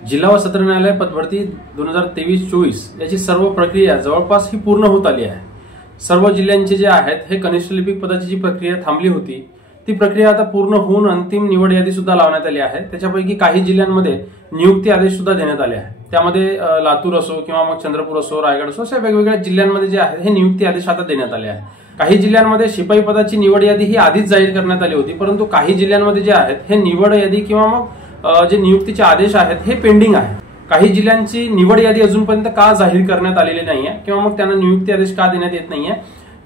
जिल्हा व सत्र न्यायालय पदभरती 2023-24 याची सर्व प्रक्रिया जवळपास ही पूर्ण होत आली आहे। सर्व जिल्ह्यांचे जे आहेत हे कनिष्ठ लिपिक पदाची जी प्रक्रिया थांबली होती ती प्रक्रिया आता पूर्ण होऊन अंतिम निवड यादी सुद्धा लावण्यात आली आहे। त्याच्यापैकी काही जिल्ह्यांमध्ये नियुक्ती आदेश सुद्धा देण्यात आले आहेत। त्यामध्ये लातूर असो किंवा मग चंद्रपूर असो, रायगड असो, अशा वेगवेगळ्या जिल्ह्यांमध्ये जे आहेत हे नियुक्ती आदेश आता देण्यात आले आहेत। काही जिल्ह्यांमध्ये शिपाई पदाची निवड यादी ही आधीच जाहीर करण्यात आली होती, परंतु काही जिल्ह्यांमध्ये जे आहेत हे निवड यादी किंवा मग जे नियुक्तीचे आदेश आहेत हे पेंडिंग आहे। काही जिल्ह्यांची निवड यादी अजूनपर्यंत का जाहीर करण्यात आलेली नाहीये किंवा मग त्यांना नियुक्ती आदेश का देण्यात येत नाहीये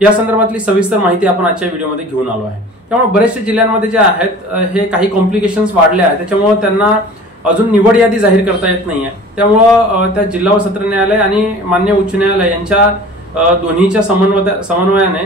या संदर्भातली सविस्तर माहिती आपण आजच्या व्हिडिओमध्ये घेऊन आलो आहे। त्यामुळे बरेचसे जिल्ह्यांमध्ये जे आहेत हे काही कॉम्प्लिकेशन्स वाढले आहेत, त्याच्यामुळे त्यांना अजून निवड यादी जाहीर करता येत नाहीये। त्यामुळे त्या जिल्हा व सत्र न्यायालय आणि मान्य उच्च न्यायालय यांच्या दोन्हीच्या समन्वयाने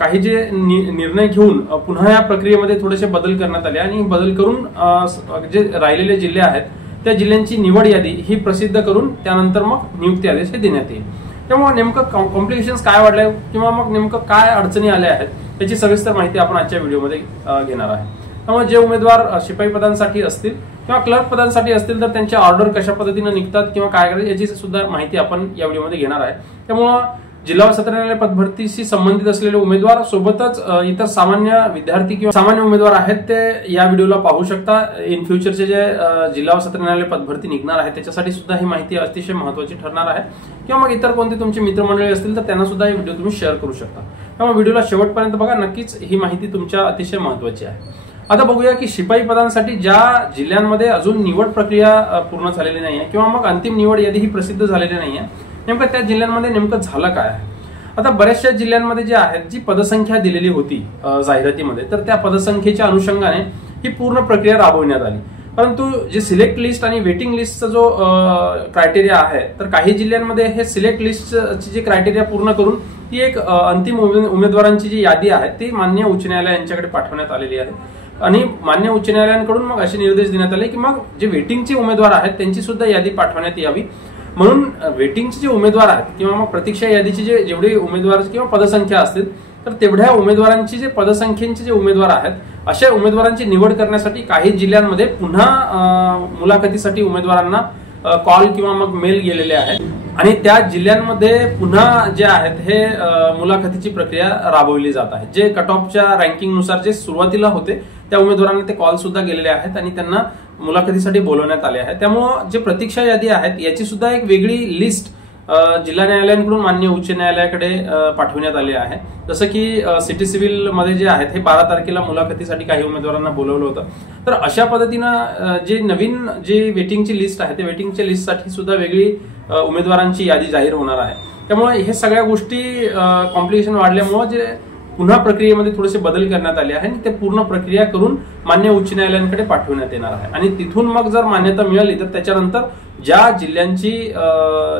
काही जे निर्णय घेऊन पुन्हा या प्रक्रियेमध्ये थोडेसे बदल करण्यात आले आणि बदल करून जे राहिलेले जिल्हे आहेत त्या जिल्ह्यांची निवड यादी ही प्रसिद्ध करून त्यानंतर मग नियुक्ती आदेश हे देण्यात येईल। त्यामुळे नेमकं कॉम्प्लिकेशन्स काय वाढले किंवा मग नेमकं काय अडचणी आल्या आहेत याची सविस्तर माहिती आपण आजच्या व्हिडिओमध्ये घेणार आहे। त्यामुळे जे उमेदवार शिपाई पदांसाठी असतील किंवा क्लर्क पदांसाठी असतील तर त्यांच्या ऑर्डर कशा पद्धतीने निघतात किंवा काय करायचं याची सुद्धा माहिती आपण या व्हिडिओमध्ये घेणार आहे। त्यामुळे जिल्हा व सत्र न्यायालय पदभरतीशी संबंधित असलेले उमेदवार सोबतच इतर सामान्य विद्यार्थी किंवा सामान्य उमेदवार आहेत ते या व्हिडिओला पाहू शकता। इन फ्युचरचे जे जिल्हा व सत्र न्यायालय पदभरती निघणार आहे त्याच्यासाठी सुद्धा ही माहिती अतिशय महत्त्वाची ठरणार आहे किंवा मग इतर कोणते तुमचे मित्रमंडळी असतील तर त्यांना सुद्धा ही व्हिडिओ तुम्ही शेअर करू शकता। त्यामुळे व्हिडिओला शेवटपर्यंत बघा, नक्कीच ही माहिती तुमच्या अतिशय महत्त्वाची आहे। आता बघूया की शिपाई पदांसाठी ज्या जिल्ह्यांमध्ये अजून निवड प्रक्रिया पूर्ण झालेली नाहीये किंवा मग अंतिम निवड यादी ही प्रसिद्ध झालेली नाहीये, नेमकं त्या जिल्ह्यांमध्ये नेमकं झालं काय आहे। आता बऱ्याचशा जिल्ह्यांमध्ये जे आहेत जी पदसंख्या दिलेली होती जाहिरातीमध्ये तर त्या पदसंख्येच्या अनुषंगाने ही पूर्ण प्रक्रिया राबवण्यात आली, परंतु जे सिलेक्ट लिस्ट आणि वेटिंग लिस्टचा जो क्रायटेरिया आहे तर काही जिल्ह्यांमध्ये हे सिलेक्ट लिस्टची जी क्रायटेरिया पूर्ण करून ती एक अंतिम उमेदवारांची जी यादी आहे ती मान्य उच्च न्यायालय यांच्याकडे पाठवण्यात आलेली आहे आणि मान्य उच्च न्यायालयांकडून मग असे निर्देश देण्यात आले की मग जे वेटिंगचे उमेदवार आहेत त्यांची सुद्धा यादी पाठवण्यात यावी। म्हणून वेटिंगचे जे उमेदवार आहेत किंवा मग प्रतीक्षा यादीचे जेवढे उमेदवार किंवा पदसंख्या असतील तर तेवढ्या उमेदवारांची जे पदसंख्येचे जे उमेदवार आहेत अशा उमेदवारांची निवड करण्यासाठी काही जिल्ह्यांमध्ये पुन्हा मुलाखतीसाठी उमेदवारांना कॉल किंवा मग मेल गेलेले आहेत आणि त्या जिल्ह्यांमध्ये पुन्हा जे आहेत हे मुलाखतीची प्रक्रिया राबवली जात आहे। जे कट ऑफच्या रँकिंग नुसार जे सुरुवातीला होते त्या उमेदवारांना ते कॉल सुद्धा गेलेले आहेत आणि त्यांना मुलाखतीसाठी बोलवण्यात आले आहे। त्यामुळे जे प्रतीक्षा यादी आहेत याची सुद्धा एक वेगळी लिस्ट जिल्हा न्यायालयांकडून मान्य उच्च न्यायालयाकडे पाठवण्यात आली आहे। जसं की सिटी सिव्हिल मध्ये जे आहेत हे 12 तारखेला मुलाखतीसाठी काही उमेदवारांना बोलवलं होतं, तर अशा पद्धतीनं जे नवीन जे वेटिंगची लिस्ट आहे ते वेटिंगच्या लिस्टसाठी सुद्धा वेगळी उमेदवारांची यादी जाहीर होणार आहे। त्यामुळे हे सगळ्या गोष्टी कॉम्प्लिकेशन वाढल्यामुळे जे पुन्हा प्रक्रियेमध्ये थोडेसे बदल करण्यात आले आहे आणि ते पूर्ण प्रक्रिया करून मान्य उच्च न्यायालयांकडे पाठवण्यात येणार आहे आणि तिथून मग जर मान्यता मिळाली तर त्याच्यानंतर ज्या जिल्ह्यांची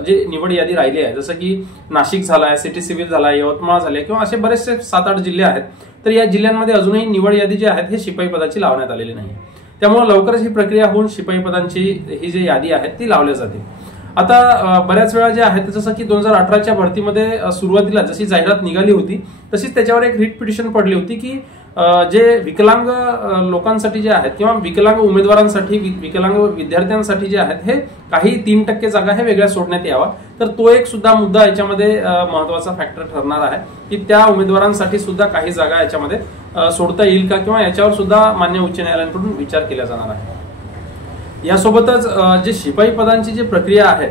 जे निवड यादी राहिली आहे जसं की नाशिक झालाय, सिटी सिव्हिल झालाय, यवतमाळ झाले किंवा असे बरेचसे 7-8 जिल्हे आहेत तर या जिल्ह्यांमध्ये अजूनही निवड यादी जी आहेत हे शिपाई पदाची लावण्यात आलेली नाही। त्यामुळे लवकरच ही प्रक्रिया होऊन शिपाई पदांची ही जी यादी आहे ती लावली जाते। आता बऱ्याच वेळा जे आहेत जसं की 2018च्या भरतीमध्ये सुरुवातीला जशी जाहिरात निघाली होती तशीच त्याच्यावर एक रिट पिटिशन पडली होती की जे विकलांग लोकांसाठी जे आहेत किंवा विकलांग उमेदवारांसाठी विकलांग विद्यार्थ्यांसाठी जे आहेत हे काही 3% जागा हे वेगळ्या सोडण्यात यावा। तर तो एक सुद्धा मुद्दा याच्यामध्ये महत्वाचा फॅक्टर ठरणार आहे की त्या उमेदवारांसाठी सुद्धा काही जागा याच्यामध्ये सोडता येईल का किंवा याच्यावर सुद्धा मान्य उच्च न्यायालयांकडून विचार केला जाणार आहे। यासोबतच जे शिपाई पदांची जी प्रक्रिया आहे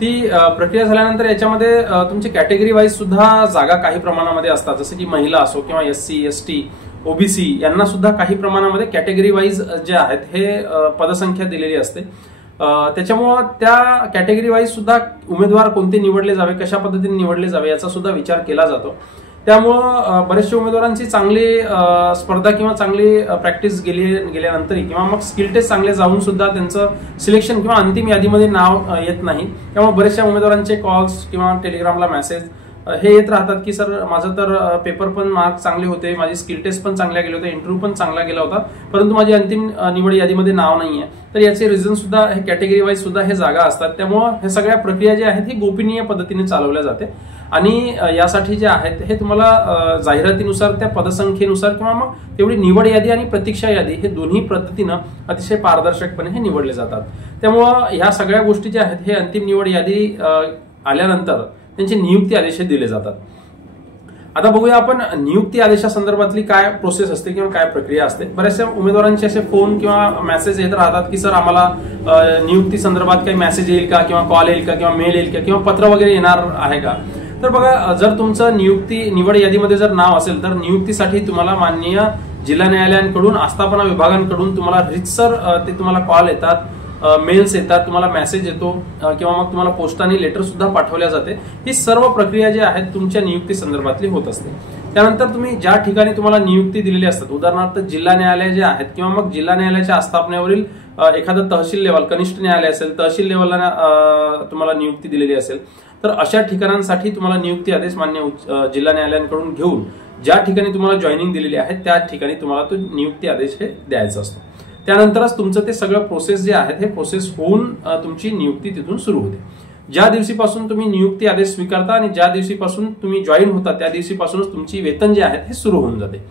ती प्रक्रिया झाल्यानंतर याच्यामध्ये तुमची कॅटेगरी वाईज सुद्धा जागा काही प्रमाणामध्ये असतात, जसं की महिला असो किंवा SC ST OBC यांना सुद्धा काही प्रमाणामध्ये कॅटेगरी वाईज जे आहेत हे पदसंख्या दिलेली असते। त्याच्यामुळं त्या कॅटेगरी वाईज सुद्धा उमेदवार कोणते निवडले जावे, कशा पद्धतीने निवडले जावे याचा सुद्धा विचार केला जातो। त्यामुळं बरेचशा उमेदवारांची चांगली स्पर्धा किंवा चांगली प्रॅक्टिस गेल्यानंतरही किंवा मग स्किल टेस्ट चांगले जाऊन सुद्धा त्यांचं सिलेक्शन किंवा अंतिम यादीमध्ये नाव येत नाही। त्यामुळे बरेचशा उमेदवारांचे कॉल्स किंवा टेलिग्रामला मेसेज हे येत राहतात की सर माझं तर पेपर पण मार्क चांगले होते, माझी स्किल टेस्ट पण चांगल्या गेले होते, इंटरव्ह्यू पण चांगला गेला होता, परंतु माझी अंतिम निवड यादीमध्ये नाव नाहीये। तर याचे रिझन सुद्धा हे कॅटेगरी वाईज सुद्धा हे जागा असतात। त्यामुळे हे सगळ्या प्रक्रिया ज्या आहेत ही गोपनीय पद्धतीने चालवल्या जाते आणि यासाठी जे आहेत हे तुम्हाला जाहिरातीनुसार त्या पदसंख्येनुसार किंवा मग तेवढी निवड यादी आणि प्रतीक्षा यादी हे दोन्ही पद्धतीनं अतिशय पारदर्शकपणे हे निवडले जातात। त्यामुळं ह्या सगळ्या गोष्टी ज्या आहेत हे अंतिम निवड यादी आल्यानंतर त्यांचे नियुक्ती आदेश दिले जातात। आता बघूया आपण नियुक्ती आदेशासंदर्भातली काय प्रोसेस असते किंवा काय प्रक्रिया असते। बऱ्याचशा उमेदवारांचे असे फोन किंवा मेसेज येत राहतात की सर आम्हाला नियुक्ती संदर्भात काही मेसेज येईल का किंवा कॉल येईल का किंवा मेल येईल का किंवा पत्र वगैरे येणार आहे का। तर बघा, जर तुमचं निवड यादीमध्ये जर नाव असेल तर नियुक्तीसाठी तुम्हाला माननीय जिल्हा न्यायालयांकडून आस्थापना विभागांकडून तुम्हाला रीतसर ते तुम्हाला कॉल येतात, मेल्स येतात, तुम्हाला मेसेज येतो किंवा मग तुम्हाला पोस्टाने लेटर सुद्धा पाठवल्या जाते। ही सर्व प्रक्रिया जी आहेत तुमच्या नियुक्ती संदर्भातली होत असते। त्यानंतर तुम्ही ज्या ठिकाणी तुम्हाला नियुक्ती दिलेली असतात, उदाहरणार्थ जिल्हा न्यायालय जे आहेत किंवा मग जिल्हा न्यायालयाच्या आस्थापनेवरील एखादं तहसील लेवल, कनिष्ठ न्यायालय असेल, तहसील लेवलला तुम्हाला नियुक्ती दिलेली असेल तर अशा ठिकाणांसाठी तुम्हाला नियुक्ती आदेश मान्य जिल्हा न्यायालयांकडून घेऊन ज्या ठिकाणी तुम्हाला जॉईनिंग दिलेली आहे त्या ठिकाणी तुम्हाला तो नियुक्ती आदेश हे द्यायचा असतो। त्यानंतरच तुमचं ते सगळं प्रोसेस जे आहेत हे प्रोसेस होऊन तुमची नियुक्ती तिथून सुरू होते। ज्या दिवशीपासून तुम्ही नियुक्ती आदेश स्वीकारता आणि ज्या दिवशीपासून तुम्ही जॉईन होता त्या दिवशीपासूनच तुमची वेतन जे आहेत हे सुरू होऊन जाते।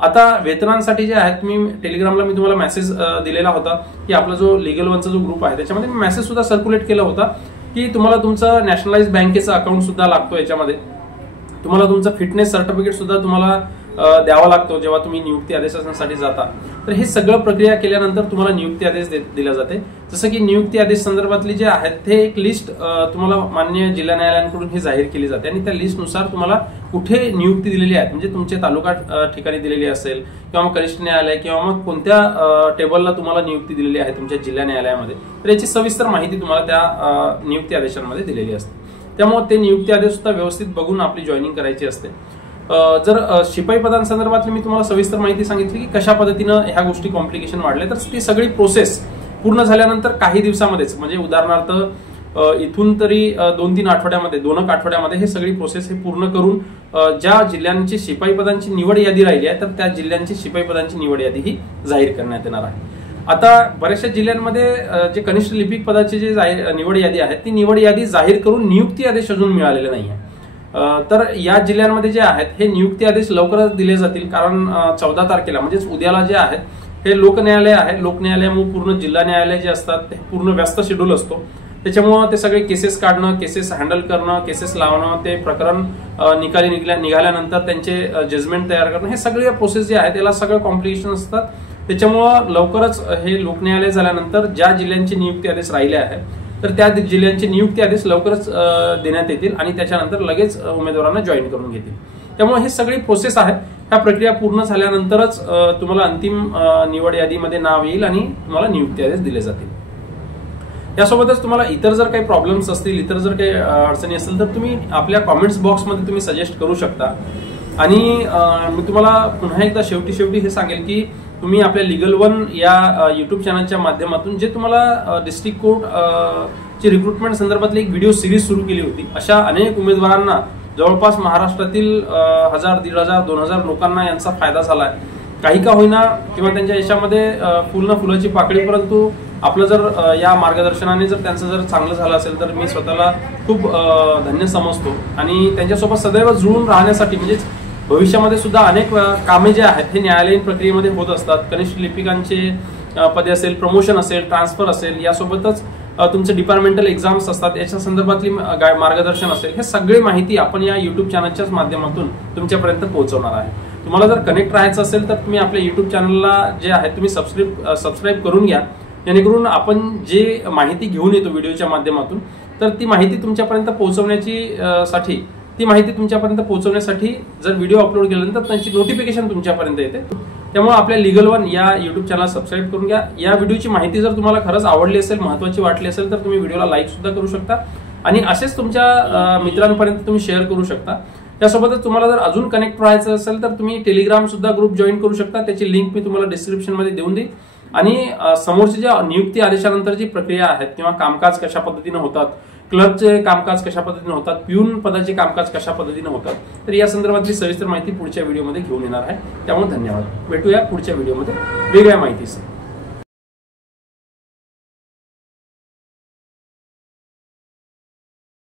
आता वेतनांसाठी जे आहेत तुम्ही टेलिग्रामला मी तुम्हाला मेसेज दिलेला होता की आपला जो लीगल वनचा जो ग्रुप आहे त्याच्यामध्ये मी मेसेज सुद्धा सर्क्युलेट केला होता की तुम्हाला तुमचं नॅशनलाइज बँकेचं अकाउंट सुद्धा लागतो, याच्यामध्ये तुम्हाला तुमचं फिटनेस सर्टिफिकेट सुद्धा तुम्हाला द्यावा लागतो जेव्हा तुम्ही नियुक्ती आदेशासाठी जाता। तर हे सगळं प्रक्रिया केल्यानंतर तुम्हाला नियुक्ती आदेश दिला जाते। जसं की नियुक्ती आदेश संदर्भातली जे आहेत ते एक लिस्ट तुम्हाला माननीय जिल्हा न्यायालयांकडून ही जाहीर केली जाते आणि त्या लिस्टनुसार तुम्हाला कुठे नियुक्ती दिलेली आहे, म्हणजे तुमचे तालुका ठिकाणी दिलेली असेल किंवा मग कनिष्ठ न्यायालय किंवा मग कोणत्या टेबलला तुम्हाला नियुक्ती दिलेली आहे तुमच्या जिल्हा न्यायालयामध्ये, तर याची सविस्तर माहिती तुम्हाला त्या नियुक्ती आदेशांमध्ये दिलेली असते। त्यामुळे ते नियुक्ती आदेश सुद्धा व्यवस्थित बघून आपली जॉईनिंग करायची असते। जर शिपाई पदांसंदर्भातली मी तुम्हाला सविस्तर माहिती सांगितली की कशा पद्धतीनं ह्या गोष्टी कॉम्प्लिकेशन वाढले, तर ती सगळी प्रोसेस पूर्ण झाल्यानंतर काही दिवसामध्येच, म्हणजे उदाहरणार्थ इथून तरी 2-3 आठवड्यामध्ये, 2 आठवड्यामध्ये हे सगळी प्रोसेस हे पूर्ण करून ज्या जिल्ह्यांची शिपाई पदांची निवड यादी राहिली आहे तर त्या जिल्ह्यांची शिपाई पदांची निवड यादी ही जाहीर करण्यात येणार आहे। आता बऱ्याचशा जिल्ह्यांमध्ये जे कनिष्ठ लिपिक पदाची जे निवड यादी आहे ती निवड यादी जाहीर करून नियुक्ती आदेश अजून मिळालेले नाही आहे। तर या जिल्ह्यांमध्ये जे आहेत हे नियुक्ती आदेश लवकरच दिले जातील, कारण 14 तारखेला म्हणजेच उद्याला जे आहेत हे लोक न्यायालय आहे। लोक न्यायालयामुळे पूर्ण जिल्हा न्यायालय जे असतात ते पूर्ण व्यस्त शेड्यूल असतो, त्याच्यामुळे ते सगळे केसेस काढणं, केसेस हँडल करणं, केसेस लावणं, ते प्रकरण निकाली निघाल्यानंतर त्यांचे जजमेंट तयार करणं, हे सगळे प्रोसेस जे आहेत त्याला सगळं कॉम्प्लिकेशन असतात। त्याच्यामुळं लवकरच हे लोक न्यायालय झाल्यानंतर ज्या जिल्ह्यांचे नियुक्ती आदेश राहिले आहेत तर त्या जिल्ह्यांचे नियुक्ती आदेश लवकरच देण्यात येतील आणि त्याच्यानंतर लगेच उमेदवारांना जॉईन करून घेतील। त्यामुळे ही सगळी प्रोसेस आहे, ह्या प्रक्रिया पूर्ण झाल्यानंतरच तुम्हाला अंतिम निवड यादीमध्ये नाव येईल आणि तुम्हाला नियुक्ती आदेश दिले जातील। यासोबतच तुम्हाला इतर जर काही प्रॉब्लेम्स असतील, इतर जर काही अडचणी असतील तर तुम्ही आपल्या कॉमेंट्स बॉक्समध्ये तुम्ही सजेस्ट करू शकता। आणि मी तुम्हाला पुन्हा एकदा शेवटी हे सांगेल की तुम्ही आपल्या लीगल वन या युट्यूब चॅनलच्या माध्यमातून जे तुम्हाला डिस्ट्रिक्ट कोर्ट ची रिक्रुटमेंट संदर्भातली एक व्हिडिओ सिरीज सुरू केली होती, अशा अनेक उमेदवारांना जवळपास महाराष्ट्रातील 1000, 1500, 2000 लोकांना यांचा फायदा झाला आहे। काही का होईना किंवा त्यांच्या यशामध्ये फुल ना फुलाची पाकळी, परंतु आपलं जर या मार्गदर्शनाने जर त्यांचं जर चांगलं झालं असेल तर मी स्वतःला खूप धन्य समजतो आणि त्यांच्यासोबत सदैव जुळून राहण्यासाठी, म्हणजेच भविष्यामध्ये सुद्धा अनेक कामे जे आहेत हे न्यायालयीन प्रक्रियेमध्ये होत असतात। कनिष्ठ लिपिकांचे पदे असेल, प्रमोशन असेल, ट्रान्सफर असेल, यासोबतच तुमचे डिपार्टमेंटल एक्झाम्स असतात याच्या संदर्भातली मार्गदर्शन असेल, हे सगळी माहिती आपण या युट्यूब चॅनलच्याच माध्यमातून तुमच्यापर्यंत पोहोचवणार आहे। तुम्हाला जर कनेक्ट राहायचं असेल तर तुम्ही आपल्या युट्यूब चॅनलला जे आहे तुम्ही सबस्क्राईब करून घ्या, जेणेकरून आपण जे माहिती घेऊन येतो व्हिडिओच्या माध्यमातून तर ती माहिती तुमच्यापर्यंत पोहोचवण्यासाठी जर व्हिडिओ अपलोड केल्यानंतर त्यांची नोटिफिकेशन तुमच्यापर्यंत येते। त्यामुळे आपल्या लीगल वन या युट्यूब चॅनल सबस्क्राईब करून घ्या। या व्हिडिओची माहिती जर तुम्हाला खरंच आवडली असेल, महत्त्वाची वाटली असेल तर तुम्ही व्हिडिओला लाईक सुद्धा करू शकता आणि असेच तुमच्या मित्रांपर्यंत तुम्ही शेअर करू शकता। त्यासोबतच तुम्हाला जर अजून कनेक्ट राहायचं असेल तर तुम्ही टेलिग्राम सुद्धा ग्रुप जॉईन करू शकता, त्याची लिंक मी तुम्हाला डिस्क्रिप्शन मध्ये देऊन देईन। आणि समोरची ज्या नियुक्ती आदेशानंतरची प्रक्रिया आहेत किंवा कामकाज कशा पद्धतीने होतात, क्लर्कचे कामकाज कशा पद्धतीने होतात, प्यून पदाचे कामकाज कशा पद्धतीने होतात, तर या संदर्भातली सविस्तर माहिती पुढच्या व्हिडिओमध्ये घेऊन येणार आहे। त्यामुळे धन्यवाद, भेटूया पुढच्या व्हिडिओमध्ये वेगळ्या माहितीसह।